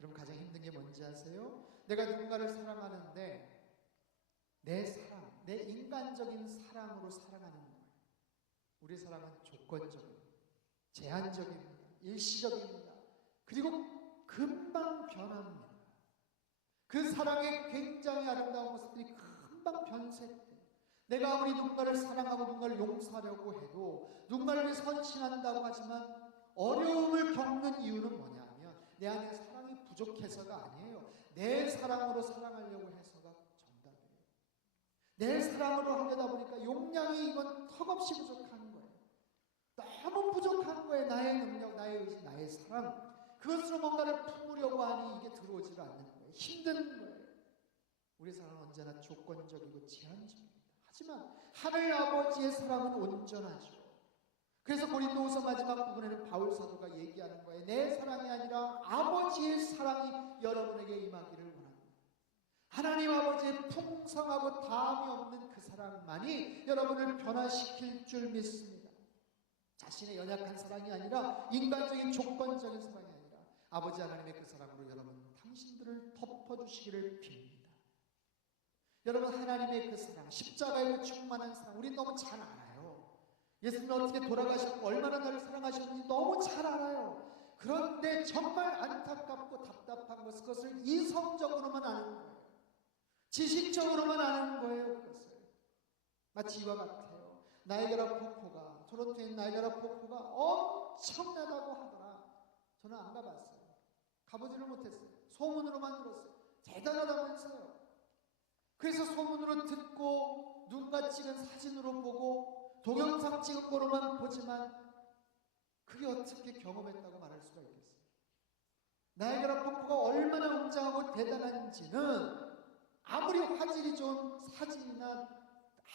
여러분, 가장 힘든 게 뭔지 아세요? 내가 누군가를 사랑하는데 내 사랑, 내 인간적인 사랑으로 사랑하는 거예요. 우리 사랑은 조건적입니다. 제한적입니다. 일시적입니다. 그리고 금방 변합니다. 그 사랑의 굉장히 아름다운 모습들이 금방 변색돼요. 내가 아무리 누군가를 사랑하고 누군가를 용서하려고 해도 누군가를 위해 헌신한다고 하지만 어려움을 겪는 이유는 뭐냐면 내 안에 사랑이 부족해서가 아니에요. 내 사랑으로 사랑하려고 해서가 정답이에요. 내 사랑으로 하려다 보니까 용량이 이건 턱없이 부족한 거예요. 너무 부족한 거예요. 나의 능력, 나의 의지, 나의 사랑. 그것으로 뭔가를 품으려고 하니 이게 들어오지가 않는 거예요. 힘든 거예요. 우리 사랑은 언제나 조건적이고 제한적입니다. 하지만 하늘 아버지의 사랑은 온전하죠. 그래서 고린도후서 마지막 부분에는 바울 사도가 얘기하는 거예요. 내 사랑이 아니라 아버지의 사랑이 여러분에게 임하기를 원합니다. 하나님 아버지의 풍성하고 다함이 없는 그 사랑만이 여러분을 변화시킬 줄 믿습니다. 자신의 연약한 사랑이 아니라 인간적인 조건적인 사랑이 아니라 아버지 하나님의 그 사랑으로 여러분 당신들을 덮어주시기를 빕니다. 여러분, 하나님의 그 사랑, 십자가의 그 충만한 사랑 우리 너무 잘 알아요. 예수님이 어떻게 돌아가셨고 얼마나 나를 사랑하셨는지 너무 잘 알아요. 그런데 정말 안타깝고 답답한 것은 그것을 이성적으로만 아는 거예요. 지식적으로만 아는 거예요. 그것을 마치 이와 같아요. 나이아가라 폭포가, 토론토에 있는 나이아가라 폭포가 엄청나다고 하더라. 저는 안 가봤어요. 가보지를 못했어요. 소문으로만 들었어요. 대단하다면서요. 그래서 소문으로 듣고 누군가 찍은 사진으로 보고 동영상 찍은 거로만 보지만 그게 어떻게 경험했다고 말할 수가 있겠어요. 나이아가라 폭포가 얼마나 웅장하고 대단한지는 아무리 화질이 좋은 사진이나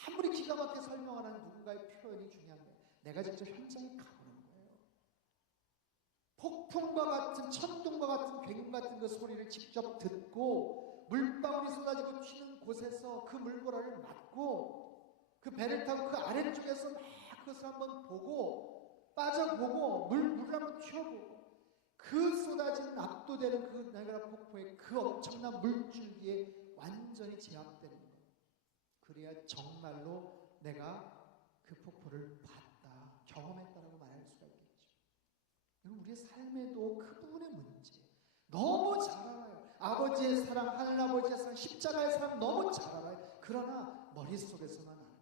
아무리 기가 막히게 설명하는 누군가의 표현이 중요한 거예요. 내가 직접 현장에 가보는 거예요. 폭풍과 같은 천둥과 같은 굉음 같은 그 소리를 직접 듣고 물방울이 쏟아지고 튀는 곳에서 그 물보라를 맞고 그 배를 타고 그 아래쪽에서 막 그것을 한번 보고 빠져보고 물을 한번 튀어보고 그 쏟아지는 압도되는 그 나이아가라 폭포의 그 엄청난 물줄기에 완전히 제압되는 거예요. 그래야 정말로 내가 그 폭포를 봤다, 경험했다라고 말할 수가 있겠죠. 우리의 삶에도 그 부분의 문제 너무 잘 알아요. 아버지의 사랑, 하늘아버지의 사랑, 십자가의 사랑 너무 잘 알아요. 그러나 머릿속에서만 아는 거예요.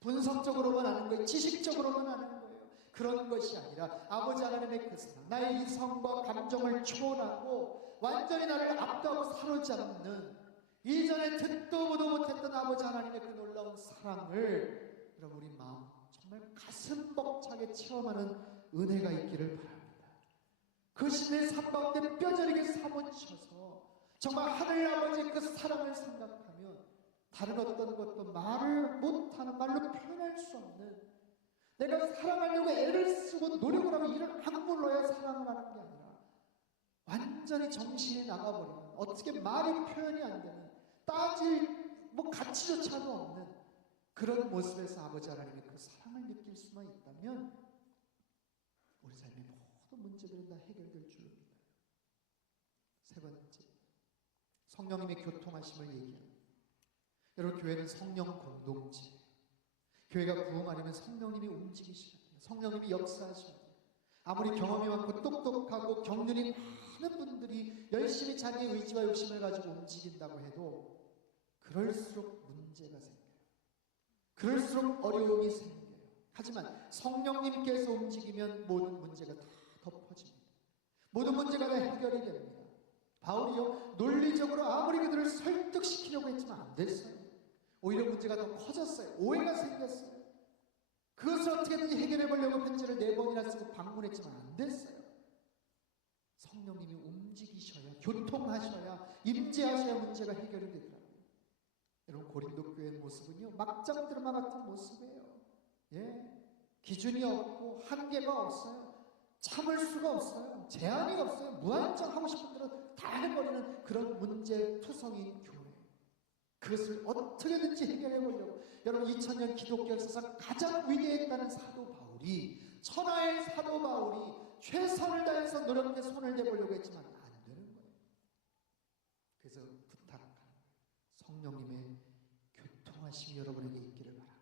분석적으로만 아는 거예요. 지식적으로만 아는 거예요. 그런 것이 아니라 아버지 하나님의 그 사랑, 나의 이성과 감정을 초월하고 완전히 나를 압도하고 사로잡는 이전에 듣도 보도 못했던 아버지 하나님의 그 놀라운 사랑을 여러분 우리 마음 정말 가슴 벅차게 체험하는 은혜가 있기를 바랍니다. 그 신의 삶 가운데 뼈저리게 사무쳐서 정말 하늘아버지의 그 사랑을 생각하면 다른 어떤 것도 말을 못하는, 말로 표현할 수 없는, 내가 사랑하려고 애를 쓰고 노력을 하고 일을 악물러야 사랑을 하는 게 아니라 완전히 정신이 나가버리는, 어떻게 말이 표현이 안 되는, 따질 가치조차도 없는 그런 모습에서 아버지 하나님의 그 사랑을 느낄 수만 있다면 우리 삶의 모든 문제들은 다 해결될 줄 믿어요. 세 번째, 성령님의 교통하심을 얘기합니다. 여러분, 교회는 성령 공동체, 교회가 부흥하려면 성령님이 움직이셔야 돼요. 성령님이 역사하셔야 돼요. 아무리 경험이 많고 똑똑하고 경륜이 많은 분들이 열심히 자기의 의지와 욕심을 가지고 움직인다고 해도 그럴수록 문제가 생겨요. 그럴수록 어려움이 생겨요. 하지만 성령님께서 움직이면 모든 문제가 다 덮어집니다. 모든 문제가 다 해결이 됩니다. 바울이요, 논리적으로 아무리 그들을 설득시키려고 했지만 안 됐어요. 오히려 문제가 더 커졌어요. 오해가 생겼어요. 그것을 어떻게든지 해결해 보려고 편지를 4번이나 쓰고 방문했지만 안 됐어요. 성령님이 움직이셔야, 교통하셔야, 임재하셔야 문제가 해결이 되더라고요. 여러분, 고린도 교회의 모습은요, 막장 드라마 같은 모습이에요. 예, 기준이 없고 한계가 없어요. 참을 수가 없어요. 제한이 없어요. 무한정 하고 싶은 대로 다 해버리는 그런 문제투성인 교회. 그것을 어떻게든지 해결해 보려고, 여러분, 2000년 기독교 역사상 가장 위대했다는 사도 바울이, 천하의 사도 바울이 최선을 다해서 노력해 손을 대보려고 했지만 안 되는 거예요. 그래서 부탁하는 거예요. 성령님의 교통하심이 여러분에게 있기를 바랍니다.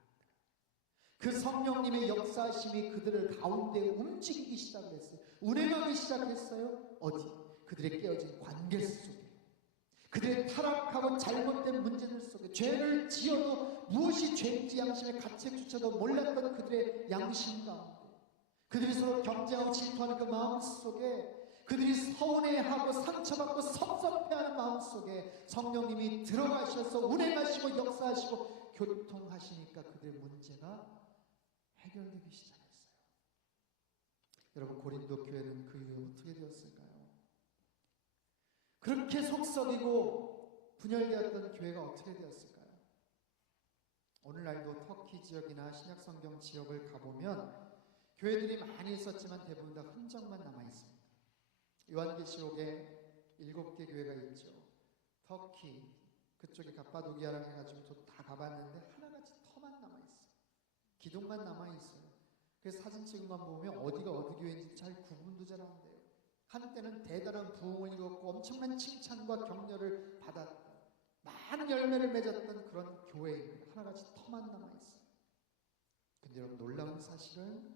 그 성령님의 역사하심이 그들을 가운데 움직이기 시작했어요. 운행하기 시작했어요. 어디? 그들의 깨어진 관계 속에, 그들의 타락하고 잘못된 문제들 속에, 죄를 지어도 무엇이 죄인지 양심의 가책조차도 몰랐던 그들의 양심 가운데, 그들이 서로 경쟁하고 질투하는 그 마음 속에, 그들이 서운해하고 상처받고 섭섭해하는 마음 속에 성령님이 들어가셔서 운행하시고 역사하시고 교통하시니까 그들의 문제가 해결되기 시작했어요. 여러분, 고린도 교회는 그 이후에 어떻게 되었을까요? 그렇게 속썩이고 분열되었던 교회가 어떻게 되었을까요? 오늘날도 터키 지역이나 신약성경 지역을 가보면 교회들이 많이 있었지만 대부분 다 흔적만 남아있습니다. 요한계시록에 7개 교회가 있죠. 터키, 그쪽에 갑바도기아랑 해가지고 저 다 가봤는데 하나같이 터만 남아있어요. 기둥만 남아있어요. 그래서 사진 찍은 것만 보면 어디가 어디 교회인지 잘 구분도 잘 안 돼요. 한때는 대단한 부흥을 이뤘고 엄청난 칭찬과 격려를 받았던, 많은 열매를 맺었던 그런 교회입니다. 하나같이 터만 남아있어요. 근데 여러분, 놀라운 사실은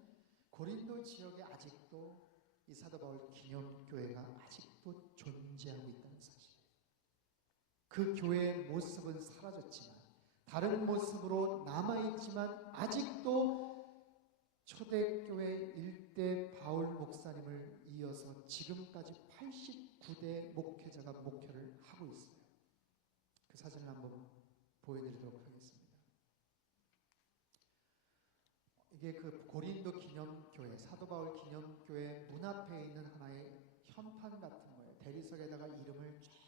고린도 지역에 아직도 이 사도 바울 기념교회가 아직도 존재하고 있다는 사실이에요. 그 교회의 모습은 사라졌지만, 다른 모습으로 남아있지만 아직도 초대교회 일대 바울 목사님을 이어서 지금까지 89대 목회자가 목회를 하고 있어요. 그 사진을 한번 보여드리도록 하겠습니다. 이게 그 고린도 기념교회, 사도 바울 기념교회 문 앞에 있는 하나의 현판 같은 거예요. 대리석에다가 이름을 쫙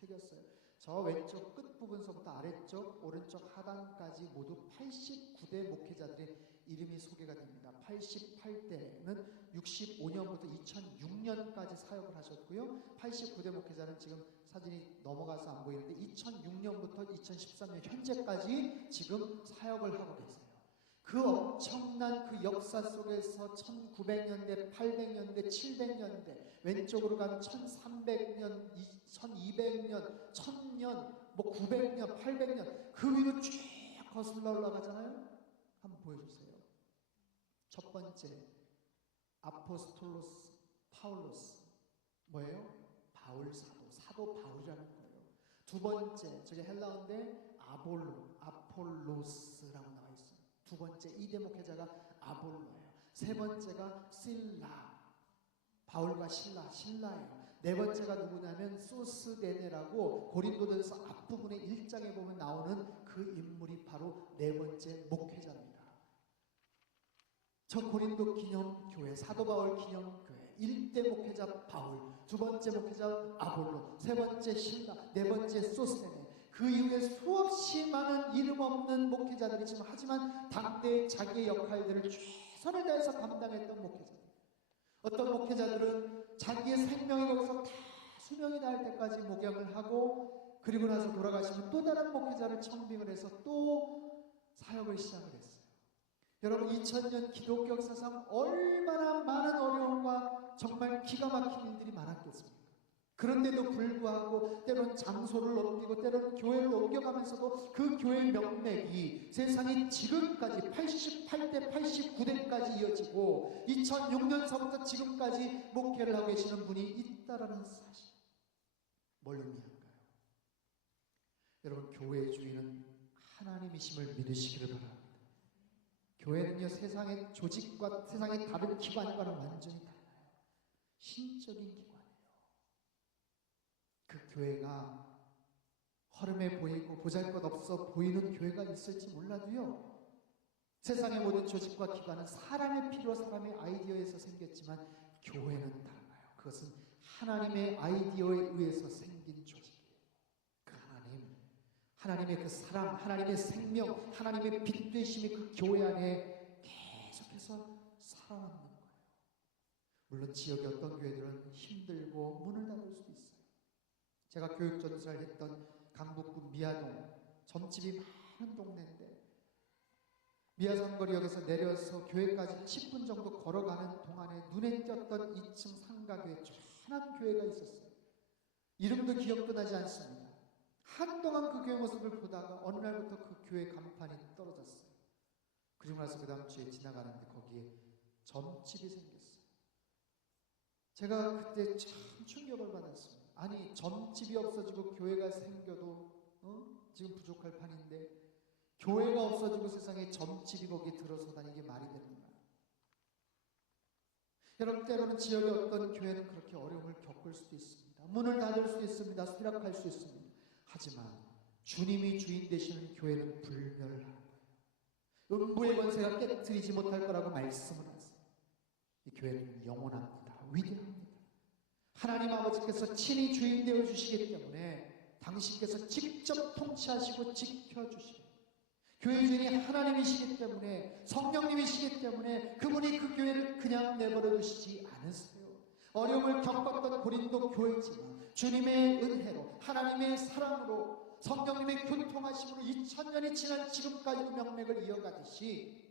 새겼어요. 저 왼쪽 끝부분서부터 아래쪽 오른쪽 하단까지 모두 89대 목회자들의 이름이 소개가 됩니다. 88대는 65년부터 2006년까지 사역을 하셨고요. 89대 목회자는 지금 사진이 넘어가서 안 보이는데 2006년부터 2013년 현재까지 지금 사역을 하고 계세요. 그 엄청난 그 역사 속에서 1900년대, 800년대, 700년대, 왼쪽으로 가면 1300년, 1200년, 1000년, 뭐 900년, 800년 그 위로 쭉 거슬러 올라가잖아요. 한번 보여주세요. 첫 번째 아포스톨로스 파울로스, 뭐예요? 바울 사도 바울이라는 거예요. 두 번째, 저게 헬라어인데 아폴로스라고 나와 있어요. 두 번째 이 대목회자가 아볼로예요. 세 번째가 실라, 바울과 신라예요. 네 번째가 누구냐면 소스데네라고 고린도전서 앞부분의 1장에 보면 나오는 그 인물이 바로 네 번째 목회자입니다. 저 고린도 기념교회, 사도 바울 기념교회 1대 목회자 바울, 두 번째 목회자 아볼로, 세 번째 신라, 네 번째 소스데네. 그 이후에 수없이 많은 이름 없는 목회자들이지만 하지만 당대의 자기의 역할들을 최선을 다해서 감당했던 목회자들. 어떤 목회자들은 자기의 생명이 거기서 다 수명이 닿을 때까지 목양을 하고 그리고 나서 돌아가시면 또 다른 목회자를 청빙을 해서 또 사역을 시작을 했어요. 여러분 2000년 기독교 역사상 얼마나 많은 어려움과 정말 기가 막힌 일들이 많았겠습니까? 그런데도 불구하고 때로는 장소를 옮기고 때로는 교회를 옮겨가면서도 그 교회의 명맥이 세상이 지금까지 88대 89대까지 이어지고 2006년서부터 지금까지 목회를 하고 계시는 분이 있다라는 사실, 뭘 의미할까요? 여러분 교회의 주인은 하나님이심을 믿으시기를 바랍니다. 교회는요 세상의 조직과 세상의 다른 기관과는 완전히 달라요. 신적인 기관. 그 교회가 허름해 보이고 보잘것없어 보이는 교회가 있을지 몰라도요, 세상의 모든 조직과 기관은 사람의 필요와 사람의 아이디어에서 생겼지만 교회는 달라요. 그것은 하나님의 아이디어에 의해서 생긴 조직이에요. 그 하나님의 그 사랑, 하나님의 생명, 하나님의 빛 되심이 그 교회 안에 계속해서 살아남는 거예요. 물론 지역의 어떤 교회들은 힘들고 문을 닫을 수도 있어요. 제가 교육전사를 했던 강북구 미아동, 점집이 많은 동네인데 미아삼거리역에서 내려서 교회까지 10분 정도 걸어가는 동안에 눈에 띄었던 2층 상가교회 조그만 교회가 있었어요. 이름도 기억도 나지 않습니다. 한동안 그 교회 모습을 보다가 어느 날부터 그 교회 간판이 떨어졌어요. 그리고 나서 그 다음 주에 지나가는데 거기에 점집이 생겼어요. 제가 그때 참 충격을 받았습니다. 아니 점집이 없어지고 교회가 생겨도 지금 부족할 판인데 교회가 없어지고 세상에 점집이 거기에 들어서다니 이게 말이 됩니까? 여러분 때로는 지역의 어떤 교회는 그렇게 어려움을 겪을 수도 있습니다. 문을 닫을 수도 있습니다. 쇠락할 수 있습니다. 하지만 주님이 주인 되시는 교회는 불멸할 거예요. 음부의 권세가 깨뜨리지 못할 거라고 말씀을 하세요. 이 교회는 영원합니다. 위대합니다. 하나님 아버지께서 친히 주인 되어 주시기 때문에 당신께서 직접 통치하시고 지켜주시고 교회 주인이 하나님이시기 때문에 성령님이시기 때문에 그분이 그 교회를 그냥 내버려 두시지 않으세요. 어려움을 겪었던 고린도 교회지만 주님의 은혜로 하나님의 사랑으로 성령님의 교통하심으로 2000년이 지난 지금까지도 명맥을 이어가듯이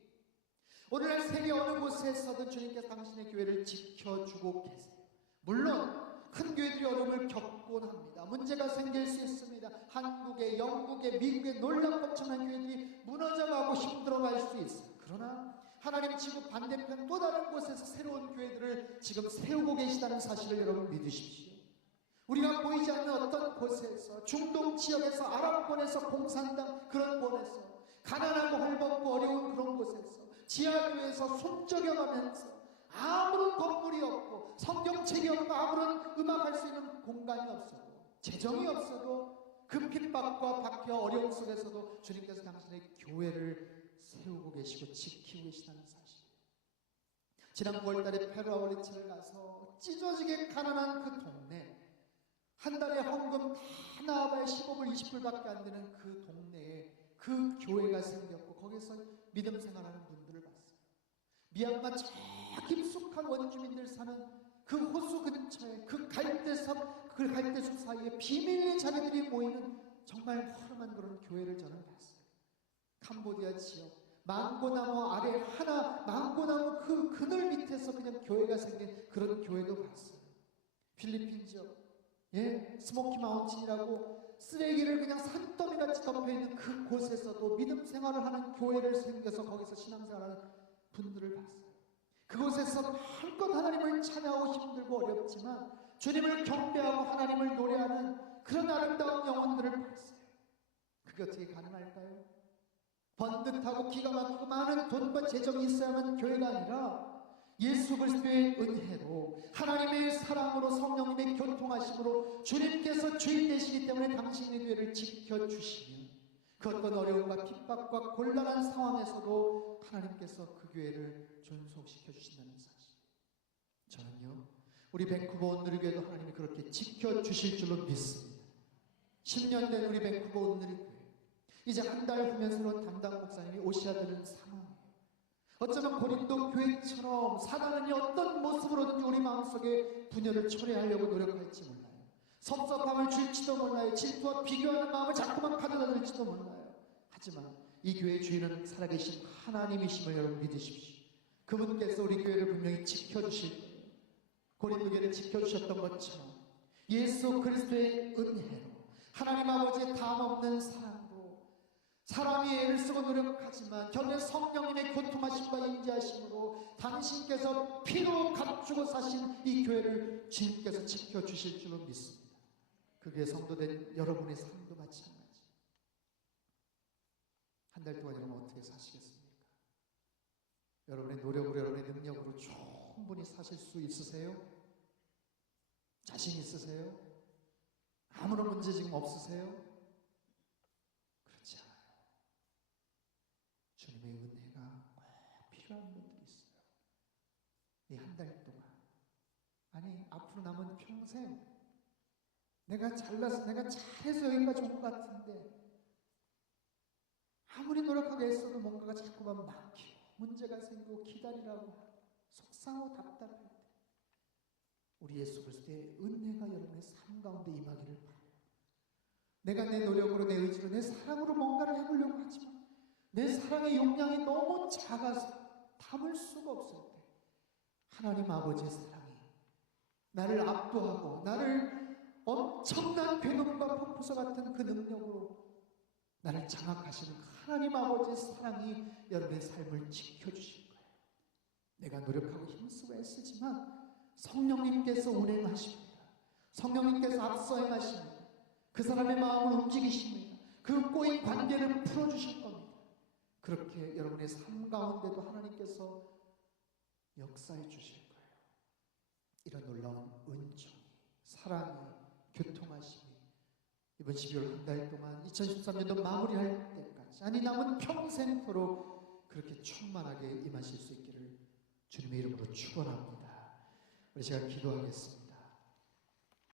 오늘날 세계 어느 곳에서든 주님께서 당신의 교회를 지켜주고 계세요. 물론 큰 교회들이 어려움을 겪곤 합니다. 문제가 생길 수 있습니다. 한국에, 영국에, 미국에 놀랍고 엄청난 교회들이 무너져가고 힘들어갈 수 있어요. 그러나 하나님 지구 반대편 또 다른 곳에서 새로운 교회들을 지금 세우고 계시다는 사실을 여러분 믿으십시오. 우리가 보이지 않는 어떤 곳에서, 중동 지역에서, 아랍권에서, 공산당 그런 곳에서, 가난하고 헐벗고 어려운 그런 곳에서, 지하교회에서 숨적여가면서 아무런 건물이 없고 성경책이 없고 아무런 음악할 수 있는 공간이 없어도, 재정이 없어도, 그 핍박과 박해와 어려움 속에서도 주님께서 당신의 교회를 세우고 계시고 지키고 계시다는 사실. 지난 9월달에 페루아올리츠를 가서 찢어지게 가난한 그 동네, 한 달에 헌금 다 나와봐야 15불 20불밖에 안 되는 그 동네에 그 교회가 생겼고 거기서 믿음 생활하는 분들을 봤어요. 미얀마 저 깊숙한 원주민들 사는 그 호수 근처에 그 갈대섬, 그 갈대숲 사이에 비밀의 자리들이 모이는 정말 허름한 그런 교회를 저는 봤어요. 캄보디아 지역 망고나무 아래 하나, 망고나무 그 그늘 밑에서 그냥 교회가 생긴 그런 교회도 봤어요. 필리핀 지역, 스모키 마운틴이라고 쓰레기를 그냥 산더미같이 덮여있는 그 곳에서도 믿음 생활을 하는 교회를 생겨서 거기서 신앙생활하는 분들을 봤어요. 그곳에서 한껏 하나님을 찬양하고 힘들고 어렵지만 주님을 경배하고 하나님을 노래하는 그런 아름다운 영혼들을 봤어요. 그게 어떻게 가능할까요? 번듯하고 기가 막히고 많은 돈과 재정이 있어야만 교회가 아니라 예수 그리스도의 은혜로, 하나님의 사랑으로, 성령님의 교통하심으로 주님께서 주인 되시기 때문에 당신의 교회를 지켜주시면 그 어떤 어려움과 핍박과 곤란한 상황에서도 하나님께서 그 교회를 존속시켜 주신다는 사실. 저는요, 우리 밴쿠버 온누리교회도 하나님이 그렇게 지켜주실 줄로 믿습니다. 10년 된 우리 밴쿠버 온누리교회, 이제 한 달 후면 새로운 담당 목사님이 오셔야 되는 상황이에요. 어쩌면 고린도 교회처럼 사단은 어떤 모습으로든지 우리 마음속에 분열을 초래하려고 노력할지 몰라요. 섭섭함을 줄지도 몰라요. 질투와 비교하는 마음을 자꾸만 가져다 줄지도 몰라요. 하지만 이 교회의 주인은 살아계신 하나님이심을 여러분 믿으십시오. 그분께서 우리 교회를 분명히 지켜주실 거예요. 고린도 교회를 지켜주셨던 것처럼 예수 그리스도의 은혜로, 하나님 아버지의 담없는 사랑으로, 사람이 애를 쓰고 노력하지만 결국에 성령님의 교통하심과 인자하심으로 당신께서 피로 값주고 사신 이 교회를 주님께서 지켜주실 줄로 믿습니다. 그게 성도된 여러분의 삶도 마찬가지. 한 달 동안 여러분 어떻게 사시겠습니까? 여러분의 노력으로, 여러분의 능력으로 충분히 사실 수 있으세요? 자신 있으세요? 아무런 문제 지금 없으세요? 그렇지 않아요. 주님의 은혜가 꼭 필요한 분들이 있어요. 이 한 달 동안, 아니 앞으로 남은 평생 내가 잘나서 내가 잘해서 여기까지 온 것 같은데 아무리 노력하고 애써도 뭔가가 자꾸만 막히고 문제가 생기고 기다리라고 속상하고 답답할 때 우리 예수 그리스도의 은혜가 여러분의 삶 가운데 임하기를 바라요. 내가 내 노력으로, 내 의지로, 내 사랑으로 뭔가를 해보려고 하지만 내 사랑의 용량이 너무 작아서 담을 수가 없을 때 하나님 아버지의 사랑이 나를 압도하고 나를 엄청난 괴롭과 폭포수 같은 그 능력으로 나를 장악하시는 하나님 아버지의 사랑이 여러분의 삶을 지켜주실 거예요. 내가 노력하고 힘쓰고 애쓰지만 성령님께서 운행하십니다. 성령님께서 앞서 행하십니다. 그 사람의 마음을 움직이십니다. 그 꼬인 관계를 풀어주실 겁니다. 그렇게 여러분의 삶 가운데도 하나님께서 역사해 주실 거예요. 이런 놀라운 은총이, 사랑이, 교통하심이 이번 12월 한 달 동안 2013년도 마무리할 때까지, 아니 남은 평생토록 그렇게 충만하게 임하실 수 있기를 주님의 이름으로 축원합니다. 우리 제가 기도하겠습니다.